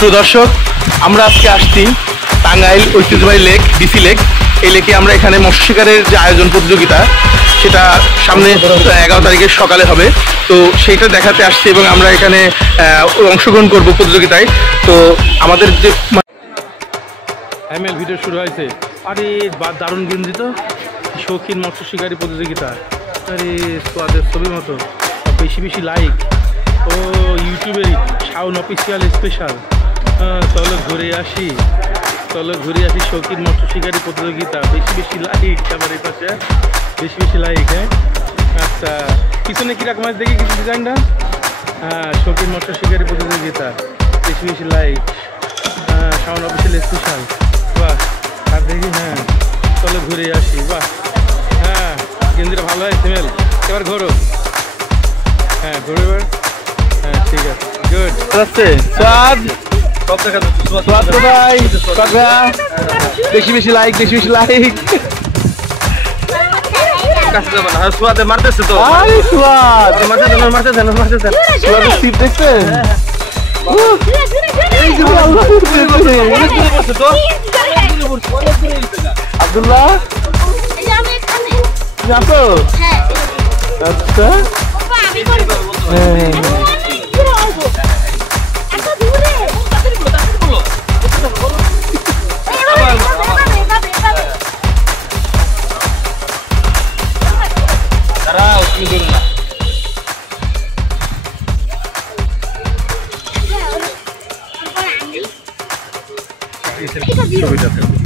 সুপ্রিয় দর্শক, আমরা আজকে আসছি টাঙ্গাইল ঐতিহ্যবাহী লেক, ডিসি লেক। এই লেকে আমরা এখানে মৎস্য শিকারের যে আয়োজন প্রতিযোগিতা, সেটা সামনে 11 তারিখের সকালে হবে। তো সেইটা দেখাতে আসছি এবং আমরা এখানে অংশগ্রহণ করব প্রতিযোগিতায়। তো আমাদের যে ভিডিও শুরু হয়েছে, আরে দারুণ গেঞ্জি তো, শৌখিন মৎস্য শিকারী প্রতিযোগিতা। আরে স্কোয়াদের ছবি মতো, বেশি বেশি লাইক। ও ইউটিউবেরই শাওন অফিসিয়াল স্পেশাল। চলো ঘুরে আসি, শৌখিন মৎস্য শিকারী প্রতিযোগিতা, বেশি বেশি লাইক। আমার এই পাশে বেশি বেশি লাইক। হ্যাঁ আচ্ছা, পিছনে কীরকম আছে দেখি কিছু ডিজাইনটা। শৌখিন মৎস্য শিকারী প্রতিযোগিতা, বেশি বেশি লাইক। Shaon official special. বাহ, আর দেখি চলো ঘুরে আসি। বাহ, গেঞ্জিটা ভালো হয় সিমেল। এবার ঘোরো, ঘুরে এবার। ঠিক আছে, গুড আছে। বেশি বেশি লাইক, বেশি বেশি লাইক। মারতেছে তো, সিট দেখছেন? আব্দুল্লাহ আছো? আচ্ছা,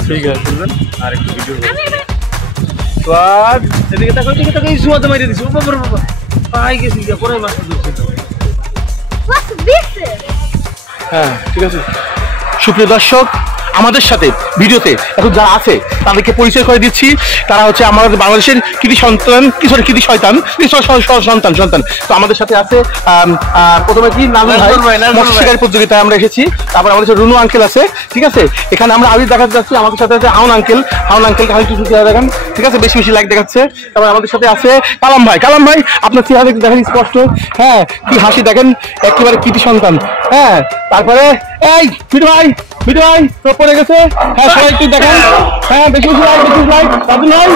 ঠিক আছে, আর একটু ভিডিও এদিকে তাকাও, এদিকে তাকাও। এই জুয়াতে মাইরে দিছি। বাবা পাই গেছি, পরে মাছ ধরছি। ঠিক আছে। সুপ্রিয় দর্শক, আমাদের সাথে ভিডিওতে এখন যারা আছে তাদেরকে পরিচয় করে দিচ্ছি। তারা হচ্ছে আমাদের বাংলাদেশের কৃতি সন্তান, কৃতি শয়তান সন্তান। তো আমাদের সাথে আছে প্রথমে কি নাজুল ভাই, মৎস্য শিকারী প্রতিযোগিতায় আমরা এসেছি। তারপর আমাদের সাথে রুনু আঙ্কেল আছে। ঠিক আছে, এখানে আমরা আবির দেখাতে যাচ্ছি। আমাদের সাথে আছে হাউন আঙ্কেল খালি কিছু দেখান। ঠিক আছে, বেশি বেশি লাইক দেখাচ্ছে। তারপর আমাদের সাথে আছে কালাম ভাই। আপনার চেহারা একটু দেখেন স্পষ্ট। কি হাসি দেখেন, একেবারে কৃতি সন্তান। তারপরে এই মিঠু ভাই পড়ে গেছে। সবাই একটু দেখেন। বেশি বেশি লাইক দাদু ভাই,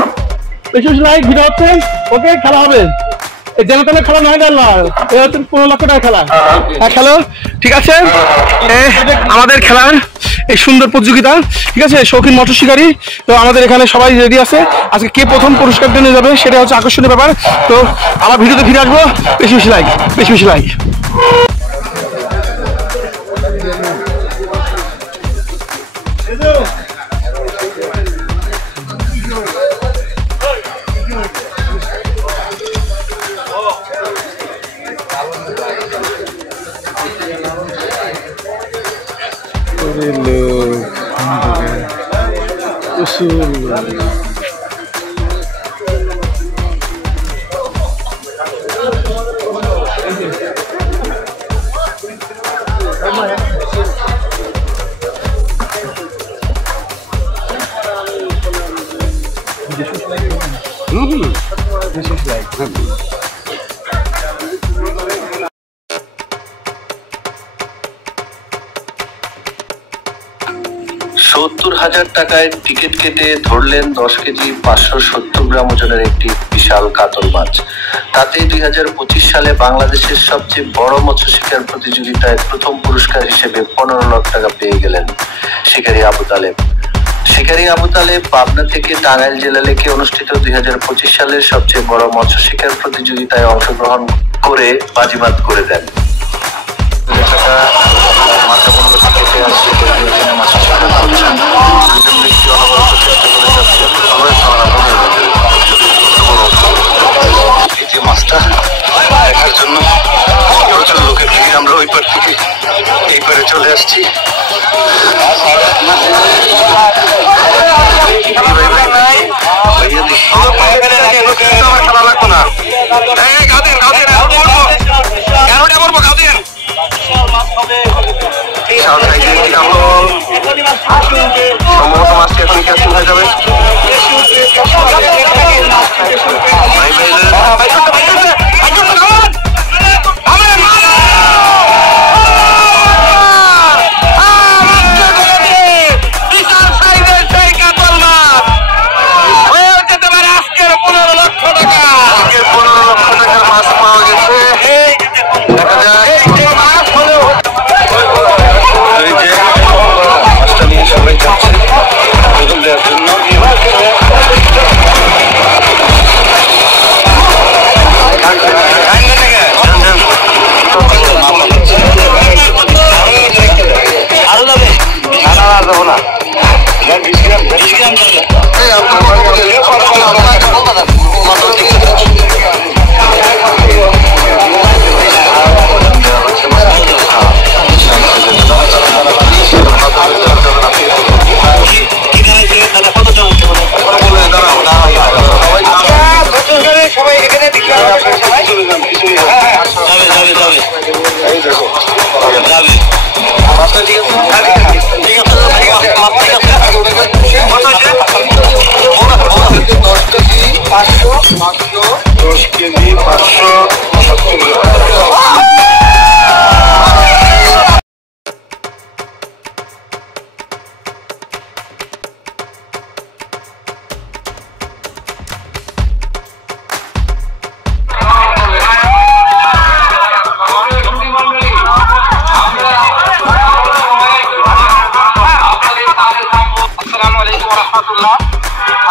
বেশি বেশি লাইক। ভিডিও হচ্ছে, ওকে, খেলা হবে। যেন তেন খেলা নয়, 15 লক্ষ টাকা খেলা। খেলো, ঠিক আছে। আমাদের খেলার এই সুন্দর প্রতিযোগিতা, ঠিক আছে, শৌখিন মৎস্য শিকারী। তো আমাদের এখানে সবাই রেডি আছে। আজকে কে প্রথম পুরস্কার নিয়ে যাবে সেটা হচ্ছে আকর্ষণীয় ব্যাপার। তো আমার ভিডিওতে ফিরে আসবো। বেশি বেশি লাইক, বেশি বেশি লাইক। This is like 70,000 টাকায় টিকিট কেটে ধরলেন 10 কেজি 570 গ্রাম ওজনের একটি বিশাল কাতল মাছ। তাতে 2025 সালে বাংলাদেশের সবচেয়ে বড় মৎস্য শিকার প্রতিযোগিতায় প্রথম পুরস্কার হিসেবে 15 লাখ টাকা পেয়ে গেলেন শিকারী আবু তালেব পাবনা থেকে টাঙ্গাইল জেলা লেকে অনুষ্ঠিত 2025 সালের সবচেয়ে বড় মৎস্য শিকার প্রতিযোগিতায় অংশগ্রহণ করে বাজিমাত করে দেন। এই যে মাছটা দেখার জন্য প্রচুর লোকের ভিড়। আমরা ওই পার থেকে এই পারে চলে আসছি। খেলা লাগবো না, সম্ভবত মাছটি এখন ক্যান্সেল হয়ে যাবে।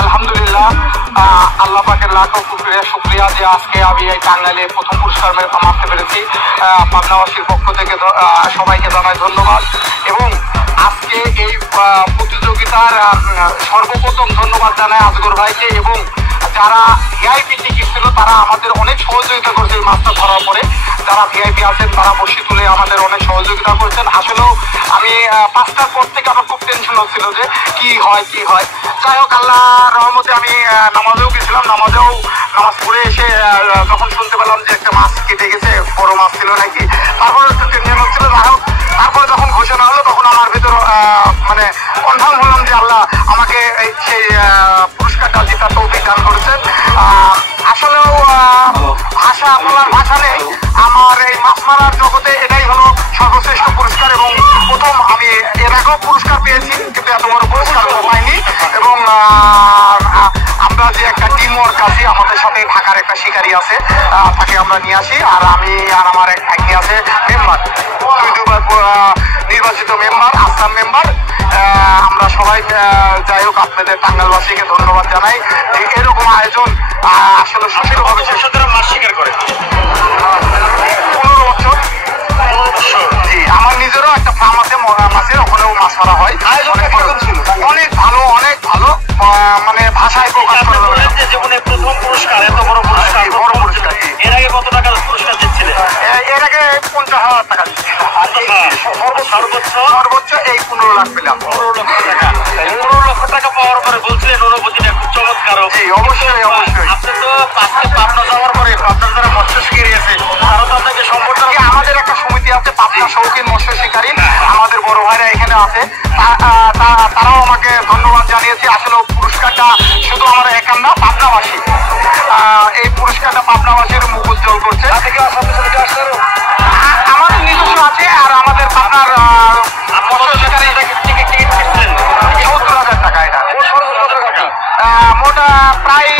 আলহামদুলিল্লাহ, আল্লাহ পাকের লাখো শুকরিয়া যে আজকে আমি এই টাঙ্গাইলে প্রথম পুরস্কার মারতে পেরেছি। পাবনাবাসীর পক্ষ থেকে সবাইকে জানাই ধন্যবাদ। এবং আজকে এই প্রতিযোগিতার সর্বপ্রথম ধন্যবাদ জানাই আজগর ভাইকে, এবং যারা ভিআইপি টিকিট ছিল তারা আমাদের অনেক সহযোগিতা করছে এই মাছটা ধরার পরে। যারা ভিআইপি আছেন তারা বসি তুলে আমাদের অনেক সহযোগিতা করছেন। আসলেও আমি 5টার পর থেকে আমার খুব টেনশন হচ্ছিল যে কি হয়। যাই হোক, আল্লাহ রহমতে আমি নামাজেও গেছিলাম। নামাজ পড়ে এসে যখন শুনতে পেলাম যে একটা মাছ কেটে গেছে, বড় মাছ ছিল নাকি, তারপরে একটু টেনশন হচ্ছিল। যাই হোক, তারপরে যখন ঘোষণা হলো তখন আমার ভিতর মানে কনফার্ম হলাম যে আল্লাহ আমাকে সেই পুরস্কারটা জেতার তৌফিক দান করেছেন। আসলেও ভাষা বলার ভাষা নেই। আমার এই মাছ মারার জগতে এটাই হলো সর্বশ্রেষ্ঠ পুরস্কার, এবং প্রথম আমি এর আগেও পুরস্কার পেয়েছি কিন্তু এত বড় পুরস্কার পাইনি। এবং আমরা যে একটা টিম ওয়ার্ক আছি, আমাদের সাথে ঢাকার একটা শিকারী আছে, তাকে আমরা নিয়ে আসি। আর আমি আর আমার এক ভাগ্নি আছে মেম্বার, দুইবার নির্বাচিত মেম্বার, আসাম মেম্বার। আমরা সবাই যাই হোক আপনাদের টাঙ্গাইলবাসীকে ধন্যবাদ জানাই যে এরকম আয়োজন আসলে সুষ্ঠুভাবে মাছ শিকার করে। 15 বছর। জি, আমার নিজেরও একটা ফার্ম আছে মাছের, ওখানেও মাছ মারা হয়। অনেক ভালো, অনেক ভালো, মানে ভাষায় প্রকাশ করা যাবে না। জীবনে প্রথম পুরস্কার, এত বড় পুরস্কার, বড় পুরস্কার। এর আগে কত টাকা পুরস্কার দিচ্ছিলেন? এর আগে 50,000 টাকা দিচ্ছি। সর্বোচ্চ এই 15 লাখ পেলাম। 15 লক্ষ টাকা। 15 লক্ষ টাকা পাওয়ার পরে বলছিলেন অনুভূতিটা খুব চমৎকার। জি, অবশ্যই। আপনি তো পাবনা যাওয়ার পরে আপনার যারা মৎস্য শিকারী আছে তারা তো আপনাকে সম্পর্কে, আমাদের একটা সমিতি আছে পাবনা শৌখিন মৎস্য শিকারী, আমাদের বড় ভাইরা এখানে আছে, তারাও আমাকে ধন্যবাদ জানিয়েছে। আসলে পুরস্কারটা শুধু আমার একার না, পাবনাবাসী। এই পুরস্কারটা পাবনাবাসীর মুখ উজ্জ্বল করছে। আমাদের নিজস্ব আছে, আর আমাদের পাবনার মৎস্য শিকারী টিকিট 70,000 টাকা। এটা মোটা প্রায়